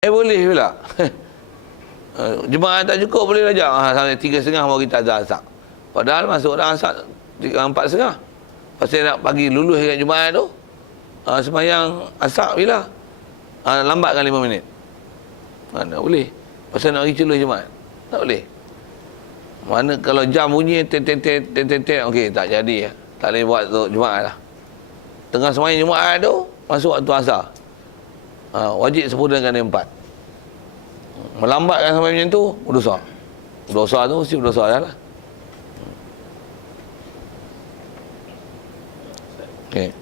Boleh pula. Jemaah tak cukup boleh rajak. Sampai 3.30 baru kita azan asar. Padahal masuk dah asar 4.30. Pasal nak bagi lulus dekat Jumaat tu, sembahyang asar bila? Lambatkan 5 minit. Tak boleh. Pasal nak pergi celus Jumaat. Tak boleh. Mana kalau jam bunyi okey, tak jadi. Tak boleh buat tu Jumaat lah. Tengah sembahyang Jumaat tu masuk waktu asar. Wajib sempurnakan dia 4. Melambatkan sampai macam tu berdosa. Berdosa tu mesti berdosa dah lah. Okey.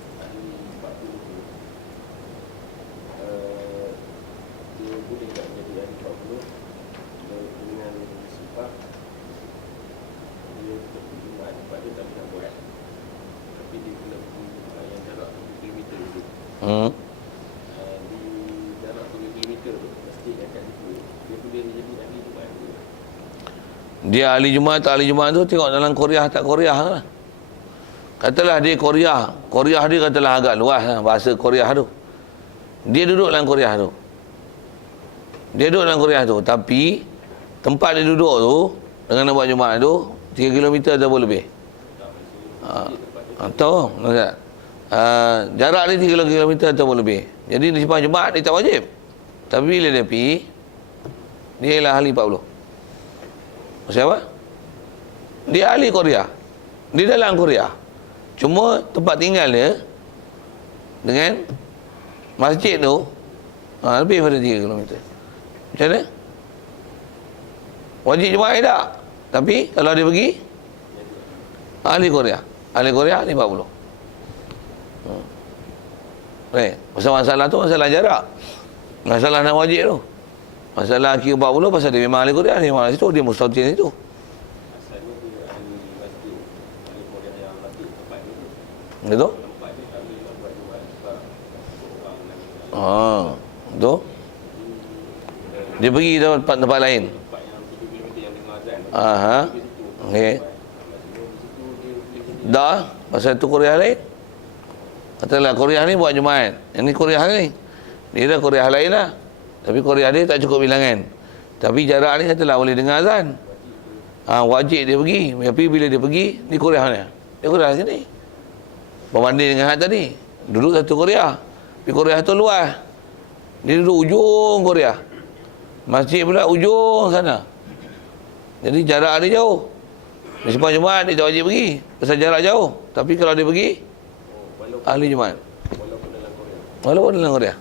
Dia ahli Jumaat tak ahli Jumaat tu tengok dalam Korea tak Korea lah. Katalah dia Korea dia katalah agak luas lah, bahasa Korea tu. Dia duduk dalam Korea tu. Tapi tempat dia duduk tu dengan nak buat Jumaat tu 3 km ataupun lebih. Tahu tak? Jarak dia 3 km ataupun lebih. Jadi di sembahyang Jumaat dia tak wajib. Tapi bila dia pergi, dia ialah ahli 40. Siapa? Dia ahli Korea. Dia dalam Korea. Cuma tempat tinggal dia dengan masjid tu lebih pada 3 km. Macam mana? Wajib Jumaat tak? Tapi kalau dia pergi ahli Korea. Ahli Korea ahli 40. Masalah tu masalah jarak. Masalah nak wajib tu. Masalah kira 40 pasal dia memang ahli Korea, dia memang ahli situ, dia mustautin situ. Betul? Betul? Dia pergi tempat lain. Okey. Dah, pasal tu Korea lain. Katalah Korea ni buat Jumaat. Ini Korea ni. Dia dah Korea lain lah. Tapi Korea dia tak cukup bilangan. Tapi jarak ni katalah boleh dengar azan. Wajib dia pergi. Tapi bila dia pergi, ni Korea ni. Dia Korea sini. Berbanding dengan hal tadi. Duduk satu Korea. Tapi Korea tu luas. Dia duduk ujung Korea. Masjid pula ujung sana. Jadi jarak dia jauh. Di sembahyang Jumaat dia tak wajib pergi. Pasal jarak jauh. Tapi kalau dia pergi, ahli Jumaat. Walaupun dalam Korea.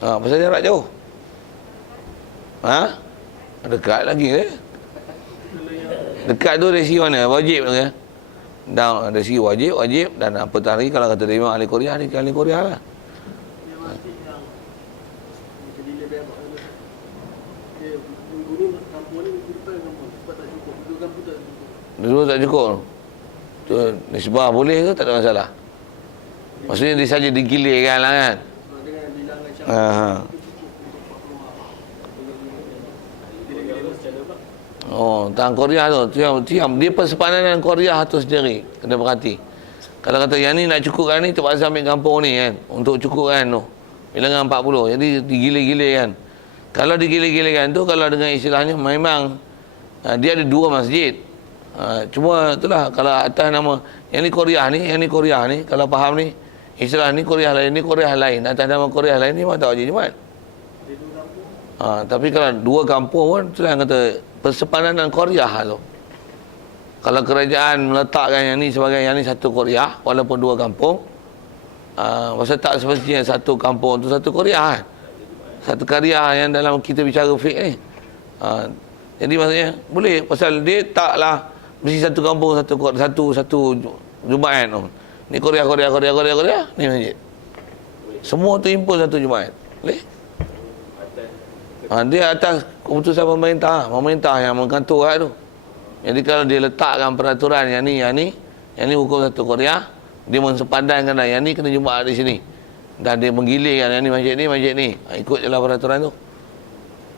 Pasal jarak jauh. Dekat lagi ke? Dekat tu dari segi mana? Wajib ke? Dan dari segi wajib dan apatah lagi kalau kata dia memang ahli Korea, ahli Korea lah. Dulu tak cukup. Tu nisbah boleh ke tak ada masalah. Maksudnya dia saja digilirkan lah kan. Tang Korea tu tiam dia persepadanan Korea tu sendiri kena perhati. Kalau kata yang ni nak cukupkan ni terpaksa ambil kampung ni kan untuk cukupkan tu bilangan 40, jadi digilir-gilir kan. Kalau digilir-gilirkan tu, kalau dengan istilahnya memang dia ada 2 masjid. Cuma itulah kalau atas nama yang ni Korea ni kalau faham ni istilah ni Korea lain, ni Korea lain, atas nama Korea lain ni memang tak wajib Jumaat. Tapi kalau 2 kampung pun itulah yang kata persepadanan Korea tu. Kalau kerajaan meletakkan yang ni sebagai yang ni satu Korea walaupun 2 kampung, pasal tak semestinya satu kampung tu satu Korea kan. Satu karya yang dalam kita bicara fiqh ni. Jadi maksudnya boleh pasal dia taklah mesti satu kampung satu Jumaat tu. Ni Korea ni masjid. Semua tu impun satu Jumaat. Boleh? Dia atas keputusan pemerintah yang mengatur kat tu. Jadi kalau dia letakkan peraturan yang ni hukum satu Korea, dia mensepadankan dah yang ni kena Jumaat di sini. Dan dia menggilirkan yang ni masjid ni. Ikut je lah peraturan tu.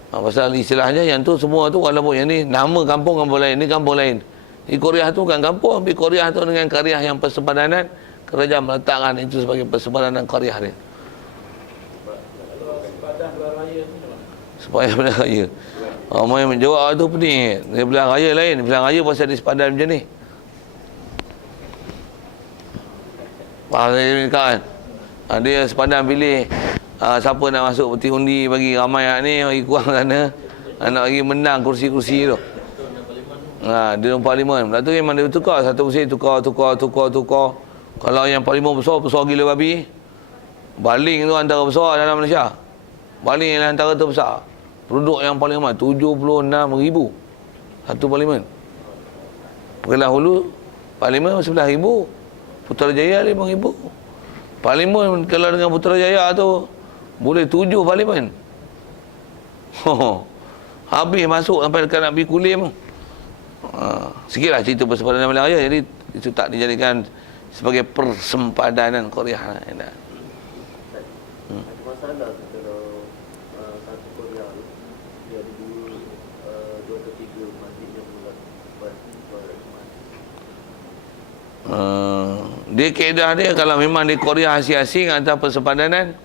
Pasal istilahnya yang tu semua tu walaupun yang ni nama kampung lain, ni kampung lain. Di Korea tu kan kampung, tapi Korea tu dengan karya yang persepadanan, kerajaan meletakkan itu sebagai persepadanan karya dia. Kalau sepadan beraya Supaya pilihan raya. Main menjawab tu pening. Dia pilihan raya lain. Pilihan raya pasal dia sepadan macam ni. Faham saya cakap kan? Dia sepadan pilih siapa nak masuk peti undi bagi ramai ni, bagi kurang sana. Nak bagi menang kursi-kursi tu. Dia dalam parlimen. Lepas tu memang dia tukar. Satu kursi tukar. Kalau yang parlimen besar gila babi. Baling tu antara besar dalam Malaysia. Baling yang antara tu besar. Penduduk yang paling ramai 76,000 satu parlimen. Pegelang Hulu parlimen 11,000. Putrajaya 5,000. Parlimen kalau dengan Putrajaya tu boleh 7 parlimen. Habis masuk sampai dekat nak pergi Kulim. Sikitlah cerita persempadanan Pilihan Raya. Jadi itu tak dijadikan sebagai persempadanan Korea. Ada masalah tu kalau satu Korea tu dia ada dua atau tiga masjidnya buat dia kaedah dia kalau memang di Korea asing-asing atau persempadanan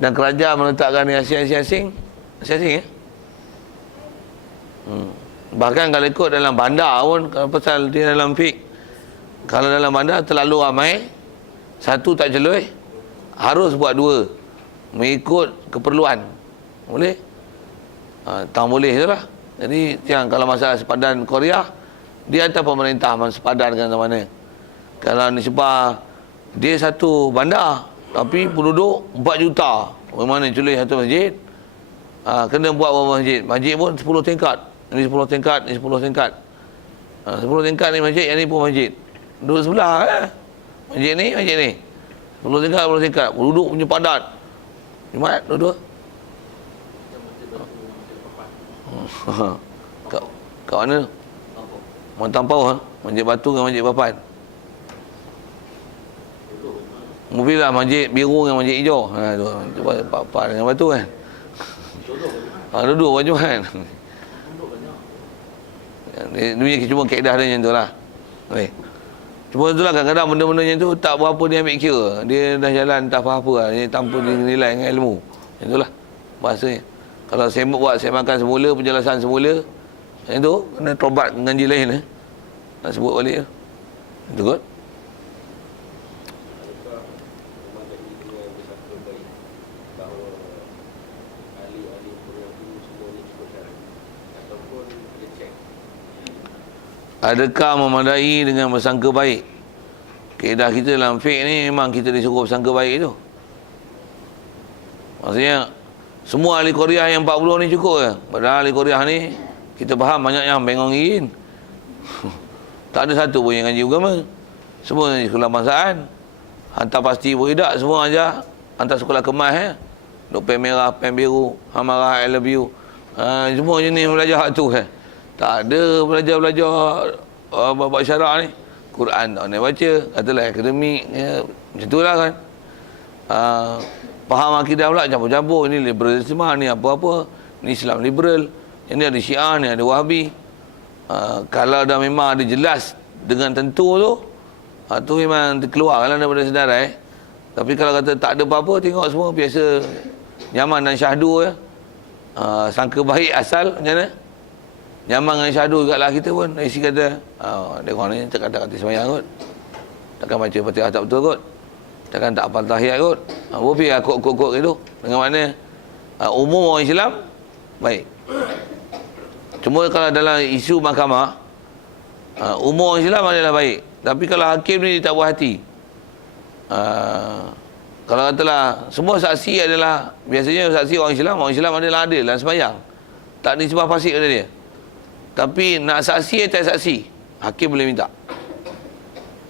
dan kerajaan meletakkan di asing-asing bahkan kalau ikut dalam bandar pun, kalau pasal dia dalam fik, kalau dalam bandar terlalu ramai, satu tak celoi, harus buat dua mengikut keperluan. Boleh? Tak boleh je lah. Jadi yang kalau masalah sepadan Korea, dia atas pemerintah sepadankan ke mana. Kalau ni sebab dia satu bandar tapi penduduk 4 juta, bagaimana celoi satu masjid? Kena buat beberapa masjid. Masjid pun 10 tingkat. Ini 10 tingkat, ini 10 tingkat. 10 tingkat ni masjid, yang ni pun masjid. Duduk sebelah masjid ni. 10 tingkat. Penduduk punya padat. Jumaat dua-dua. Kat mana? Tampau Masjid Batu dengan Masjid Papan. Mobil lah Masjid Biru dengan Masjid Hijau. Papan dengan Batu kan. Duduk baju kan. Dia cuma kaedah dia macam tu lah. Cuma itulah kadang-kadang benda-benda macam tu tak berapa dia ambil kira. Dia dah jalan tak apa-apa lah. Dia tanpa dinilai dengan ilmu. Macam itulah bahasanya. Kalau saya buat saya makan semula, penjelasan semula, macam tu, kena tobat mengaji lain nak sebut balik tu. Itu kot. Adakah memadai dengan bersangka baik? Kaedah kita dalam fiqh ni memang kita disuruh bersangka baik tu. Maksudnya semua ahli Korea yang 40 ni cukup ke? Padahal ahli Korea ni kita faham banyak yang bengongin. Tak ada satu pun yang ngaji agama. Semua ni sekolah bangsaan. Hantar pasti pun tidak, semua aja hantar sekolah kemas duk pen merah, pen biru, hamarah, I love you. Semua jenis belajar tu Tak ada belajar bab syarak ni. Quran tak nak baca, katalah akademik macam itulah kan. Faham akidah pula campur-campur, ni liberalisme, ni apa-apa, ni Islam liberal, ini ada Syiah, ni ada Wahabi. Kalau dah memang ada jelas dengan tentu tu, tu memang keluarlah daripada sedarai. Tapi kalau kata tak ada apa-apa, tengok semua biasa nyaman dan syahdu sangka baik asal macam mana? Nyaman dengan syahdu juga lah kita pun. Isi kata, dia orang ni takkan tak kata semayang kot. Takkan baca Fatihah tak betul kot. Takkan tak hafal tahiyat kot. Berpikir kot gitu. Dengan mana umum orang Islam baik. Cuma kalau dalam isu mahkamah, umum orang Islam adalah baik. Tapi kalau hakim ni tak buat hati, kalau katalah semua saksi adalah, biasanya saksi orang Islam adalah adil dan semayang, tak disebab fasik pada dia. Tapi nak saksi atau saksi, hakim boleh minta.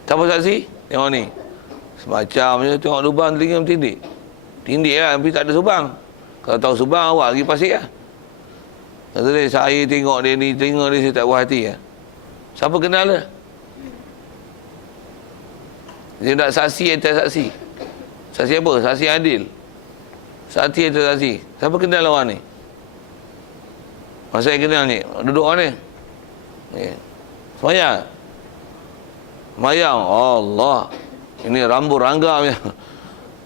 Siapa saksi? Tengok ni. Semacam macam tengok lubang telinga bertindik. Tindik lah, tapi tak ada subang. Kalau tahu subang, awak pergi pasik lah. Kata dia, saya tengok dia ni, telinga dia, saya tak buat hati lah. Siapa kenal dia? Dia nak saksi atau saksi? Saksi apa? Saksi adil. Saksi atau saksi? Siapa kenal orang ni? Masa saya kenal ni, duduk mana? Semayang. Semayang. Allah. Ini rambu rangga punya.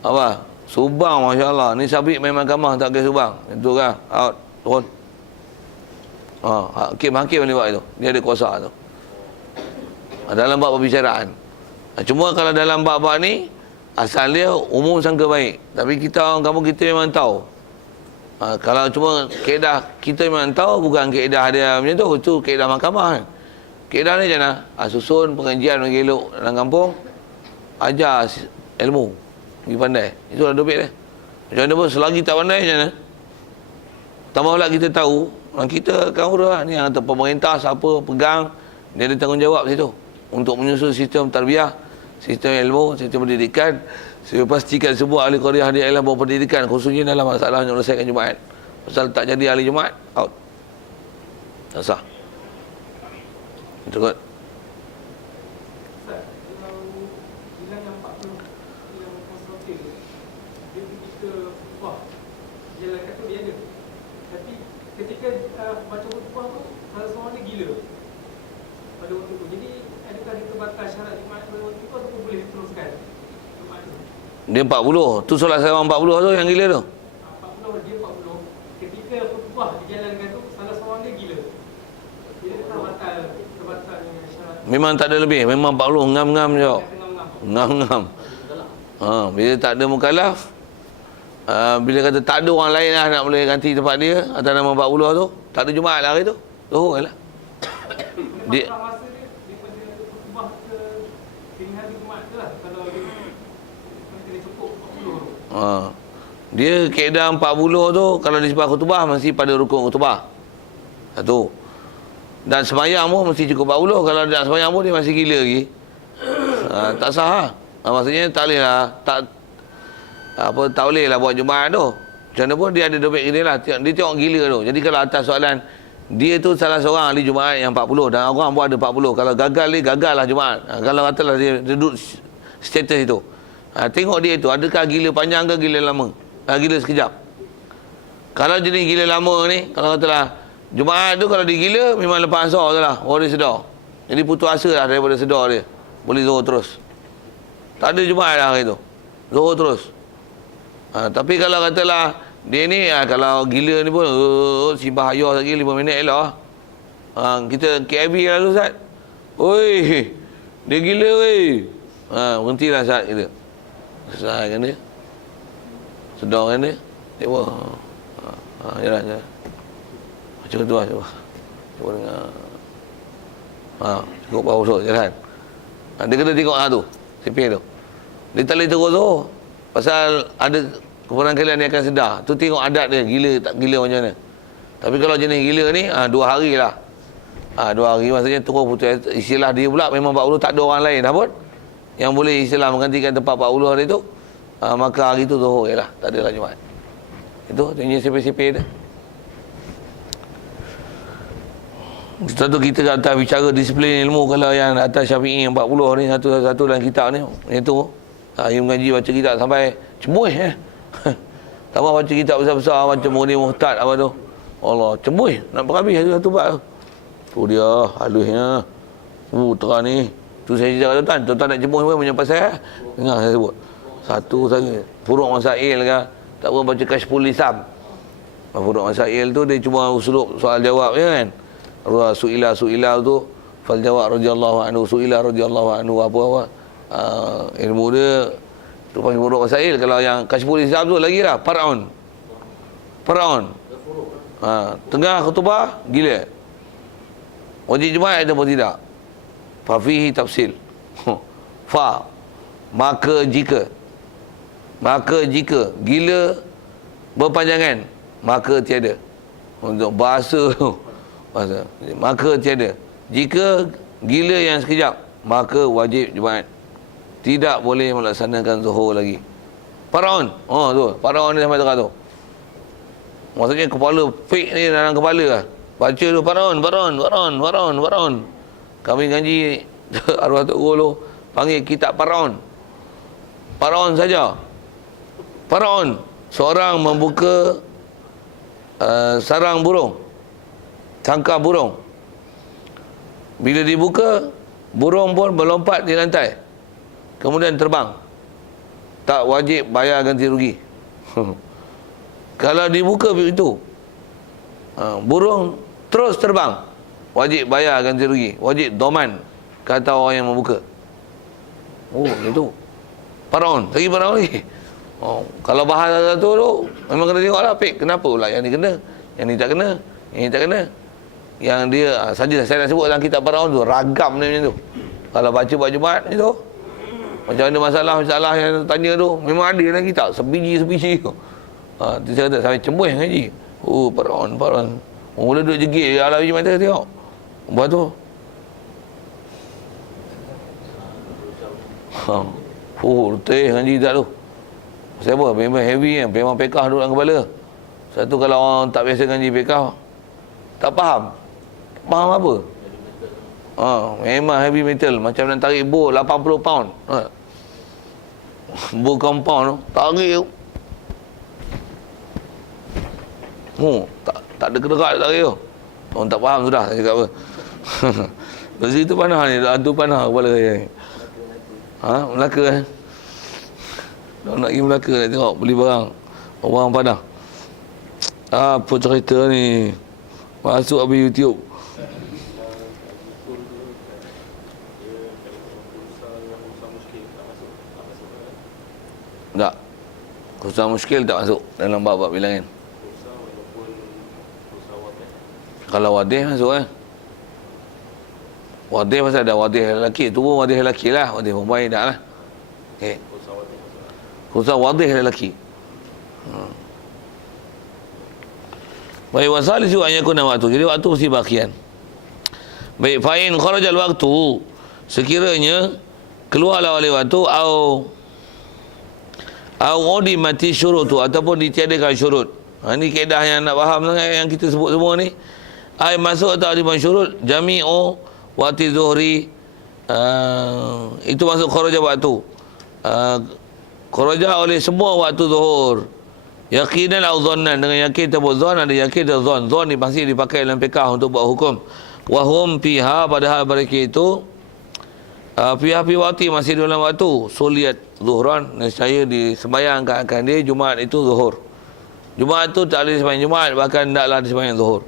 Apa? Subang, Masya Allah. Ni Sabit main mahkamah tak kira Subang. Itu kan. Out. Turun. Hakim ni buat itu. Dia ada kuasa tu. Dalam bab perbicaraan. Cuma kalau dalam bab-bab ni, asal dia umum sangka baik. Tapi kita orang kampung kita memang tahu. Kalau cuma kaedah kita memang tahu, bukan kaedah dia macam tu. Itu kaedah mahkamah kan. Kaedah ni macam mana? Susun pengajian bagi elok dalam kampung. Ajar ilmu. Pergi pandai. Itu dah dobit dia. Macam mana pun selagi tak pandai macam mana? Tambah pula kita tahu. Kita kan urus ni yang pemerintah siapa pegang, dia ada tanggungjawab situ. Untuk menyusun sistem tarbiyah, sistem ilmu, sistem pendidikan. Saya pastikan semua ahli Qaryah dia ialah berpendidikan, khususnya dalam masalah menyelesaikan Jumaat. Pasal tak jadi ahli Jumaat, out. Tak sah. Itu kot. Baca khutbah tu salah seorang dia gila pada waktu tu. Jadi adakah dia terbatas syarat Jumaat pada waktu tu ataupun boleh diteruskan Jumaat tu? Dia 40. Tu solat seorang 40 tu yang gila tu. 40, dia 40. Ketika khutbah dijalankan tu salah seorang dia gila. Dia terbatal dengan syarat. Memang tak ada lebih. Memang 40. Ngam-ngam je. Ngam-ngam. Bila tak ada mukallaf, bila kata tak ada orang lain lah nak boleh ganti tempat dia atas nama 40 tu, tak ada Jumaat lah hari tu. Zuhur lah. Dia masa dia daripada khutbah ke dini hari Jumaat tu lah. Kalau dia kena cukup 40 tu. Dia kaedah 40 tu, kalau di sebab khutbah mesti pada rukun khutbah. Satu. Dan semayang pun mesti cukup 40. Kalau tak semayang pun dia masih gila lagi. Tak sah lah. Maksudnya tak boleh lah. Tak boleh lah buat Jumaat tu. Macam mana pun dia ada dobit gini lah. Dia tengok gila tu. Jadi kalau atas soalan, dia tu salah seorang ahli Jumaat yang 40. Dan orang pun ada 40. Kalau gagal ni, gagal lah Jumaat. Kalau katalah dia duduk status itu. Tengok dia tu. Adakah gila panjang ke gila lama? Gila sekejap. Kalau jenis gila lama ni, kalau katalah Jumaat tu kalau dia gila, memang lepas asar tu lah. Baru dia sedar. Jadi putus asa lah daripada sedar dia. Boleh zuhur terus. Tak ada Jumaat lah hari tu. Zuhur terus. Tapi kalau katalah dia ni kalau gila ni pun simbah ayah lagi 5 minit lah. Kita KIB lah tu Ustaz. Oi, dia gila weh. Berhentilah Ustaz kita. Selesai kan dia. Sedar kan dia. Tengok. Jalan. Macam tu lah cuba. Cuba dengar. Cukup bau so jalan. Dia kena tengok tu. CP tu. Dia tak boleh terus tu. Pasal ada kurang kalian dia akan sedar. Tu tengok adat dia gila tak gila macam mana. Tapi kalau jenis gila ni 2 hari lah. 2 hari maksudnya terus putus. Istilah dia pula memang 40 tak ada orang lain dah pun yang boleh istilah menggantikan tempat 40 hari tu. Maka hari tu zuhur lah. Tak ada lah Jumaat. Itu jenis CP-CP dia. Setelah tu kita atas bicara disiplin ilmu. Kalau yang atas Syafi'i yang 40 ni satu-satu dalam kitab ni itu yang mengaji baca kitab sampai cemuih tambah baca kitab besar-besar macam Murni Muhtad apa tu. Allah, cemuih nak berhabis satu bab tu. Tu dia halusnya. Terang ni. Tu saya cakap tuan nak cemuih pun punya pasal dengar saya sebut. Satu saja. Furuk masail ke, tak pun baca Kashful Lisam. Furuk masail tu dia cuma usulub soal jawab je kan. Su'ila tu fal jawab radhiyallahu anhu, su'ila radhiyallahu anhu apa ilmu dia tu panggil furuk masail. Kalau yang Kashful Lisam tu lagi lah Faraun. Tengah khutbah gila. Wajib Jumaat ataupun tidak? Fafihi tafsil. Maka jika gila berpanjangan, maka tiada. Untuk bahasa tu maka tiada. Jika gila yang sekejap, maka wajib Jumaat. Tidak boleh melaksanakan zuhur lagi. Faraun. Tu Faraun ni sampai dekat tu. Maksudnya kepala fake ni dalam kepala lah. Baca tu Faraun. Kami ngaji arwah Tok Guru panggil kitab Faraun. Faraun saja. Faraun seorang membuka sarang burung. Sangkar burung. Bila dibuka, burung pun melompat di lantai. Kemudian terbang. tak wajib bayar ganti rugi. Kalau dibuka pintu, burung terus terbang, wajib bayar ganti rugi, wajib doman, kata orang yang membuka. Oh, itu paraon, lagi paraon lagi. Oh, kalau bahasa tu memang kena tengoklah, pek kenapa pula yang ni kena, yang ni tak kena, yang ni tak kena. Yang dia saja saya nak sebut dalam kitab paraon tu, ragam dia macam tu. Kalau baca buat Jumaat ni tu, macam mana masalah yang tanya tu, memang ada dalam kitab, sebiji tu. Dia kata sampai cemuih ngaji. Oh, paraon. Mula duduk jegit ala biji mata tengok. Lepas tu teh ngaji tak tu. Siapa? Memang heavy kan, memang pekah duduk dalam kepala. Satu kalau orang tak biasa ngaji pekah, tak faham. Faham apa? Memang heavy metal. Macam nak tarik bol 80 pound. Bol compound tu, tarik tu. Tak ada gerak tarik tu. Orang tak faham sudah, saya cakap apa. Lepas itu panah ni, hantu panah kepala saya. Melaka kan? Nak pergi Melaka nak tengok beli barang orang panah. Apa cerita ni? Masuk habis YouTube. Tak. Kursa muskil tak masuk dalam bab-bab bilangan. Kalau wadih masuk kan. Wadih pasal ada wadih lelaki. Tu pun wadih lelaki lah. Wadih perempuan tak lah. Okay. Kursa wadih lelaki. Baik, wasal isu an yakuna waktu. Jadi waktu mesti bakian. Baik, fa'in kharajal waktu, sekiranya keluarlah oleh waktu au udimati syurutu, ataupun ditiadakan syurut. Ini kaedah yang nak faham sangat yang kita sebut semua ni. Ai masuk atau di syurut jami'u waqti zuhri, itu masuk kharaja waktu. Kharaja oleh semua waktu zuhur. Yaqinan atau dhannan, dengan yakin atau dhan, ada yakin atau dhan. Dhan ni pasti dipakai dalam fiqh untuk buat hukum. Wa hum fiha, padahal mereka itu fiha fi waqti, masih dalam waktu. Suliat zuhran, nescaya disembahyangkan akan dia Jumaat itu zuhur. Jumaat itu tak boleh sembahyang Jumaat, bahkan taklah disembahyang zuhur.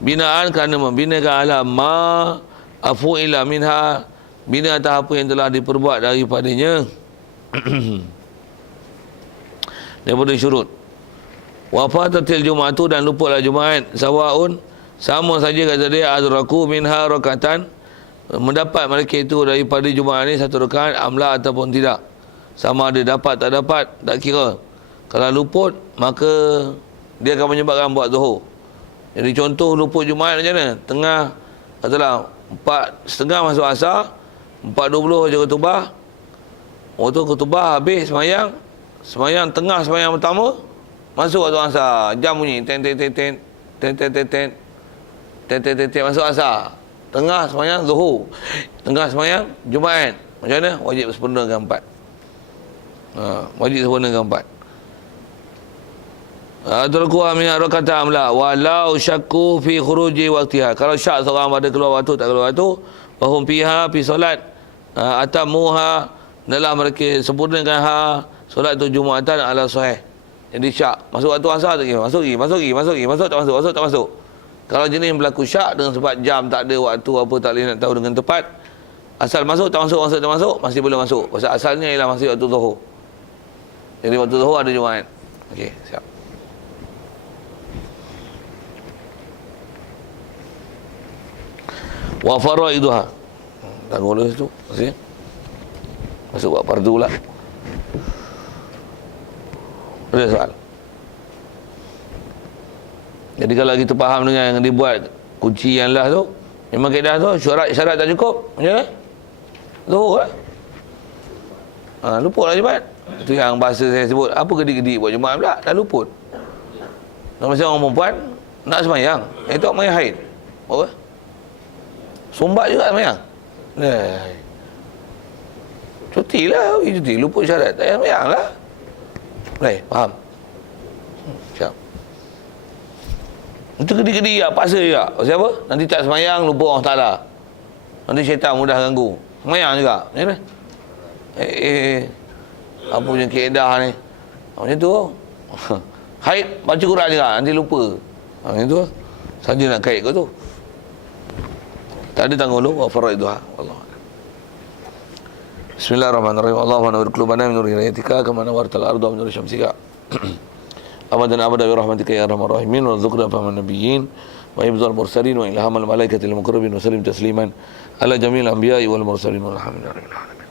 Binaan kerana membinakan ala ma afu'ila minha, bina atas apa yang telah diperbuat daripadanya daripada syurut. Wafatatil Jum'atu, dan luputlah Jumaat, sawaun, sama saja kata dia, adraku minha rakatan, mendapat mereka itu daripada Jumaat ni satu rakaat, amla ataupun tidak. Sama ada dapat tak dapat, tak kira. Kalau luput, maka dia akan menyebabkan buat zuhur. Jadi contoh luput Jumaat macam mana? Tengah, katalah 4:30 masuk asar, 4:20 baca khutbah. Waktu khutbah habis semayang tengah semayang pertama, masuk waktu asar, jam bunyi ten masuk asar. Tengah semayang zuhur, tengah semayang Jumaat. Macam mana? Wajib sempurnakan 4. Wajib sempurnakan 4. Adrakuha min rakata amla walau syakku fi khuruji waqtiha. Kalau syak seorang pada keluar waktu tak keluar waktu, wahum fiha fi solat atamuha, adalah mereka sempurnakan solat tu Jumatan ala sahih. Jadi syak masuk waktu asar tak masuk tak masuk. Kalau jenis berlaku syak dengan sebab jam tak ada, waktu apa tak boleh nak tahu dengan tepat, asal masuk tak masuk masih boleh masuk. Pasal asalnya ialah masih waktu zuhur. Jadi waktu zuhur ada Jumaat. Okey, siap. Wa faraiduha. Tak boleh tu. Masuk buat fardu pula. Ada soal. Jadi kalau kita faham dengan yang dibuat kunci yang lah tu, memang kaedah tu syarat tak cukup, macam mana? Zuhur lah. Luput lah Jumaat. Itu yang bahasa saya sebut, apa gedik-gedik buat Jumaat pula, dah luput. Kalau macam orang perempuan nak semayang, itu main haid. Apa? Sumbat juga semayang. Cuti lah, cuti, luput syarat, tak payah semayang lah. Baik, faham? Siap. Itu gedi-gedi ya, paksa juga. Siapa? Nanti tak semayang, lupa Allah Ta'ala. Nanti syaitan mudah ganggu. Semayang juga. Macam mana? apa punya kaedah ni. Macam tu. Haid baca Quran juga, nanti lupa. Macam tu. Saja nak kait kau tu. Tak ada tanggung lu wa faraiduha. Wallahu a'lam. Bismillahirrahmanirrahim. Allahumma nawwir qulubana min nuri hidayatika kama nawwartal arda min nuri syamsika. Abadan abada bi rahmatika ya arhamar rahimin warzuqna fahman nabiyyin wa hifdzal mursalin wa ilhamal malaikatil muqarrabin wa sallim tasliman ala jamil anbiya'i wal mursalin walhamdulillahi rabbil alamin.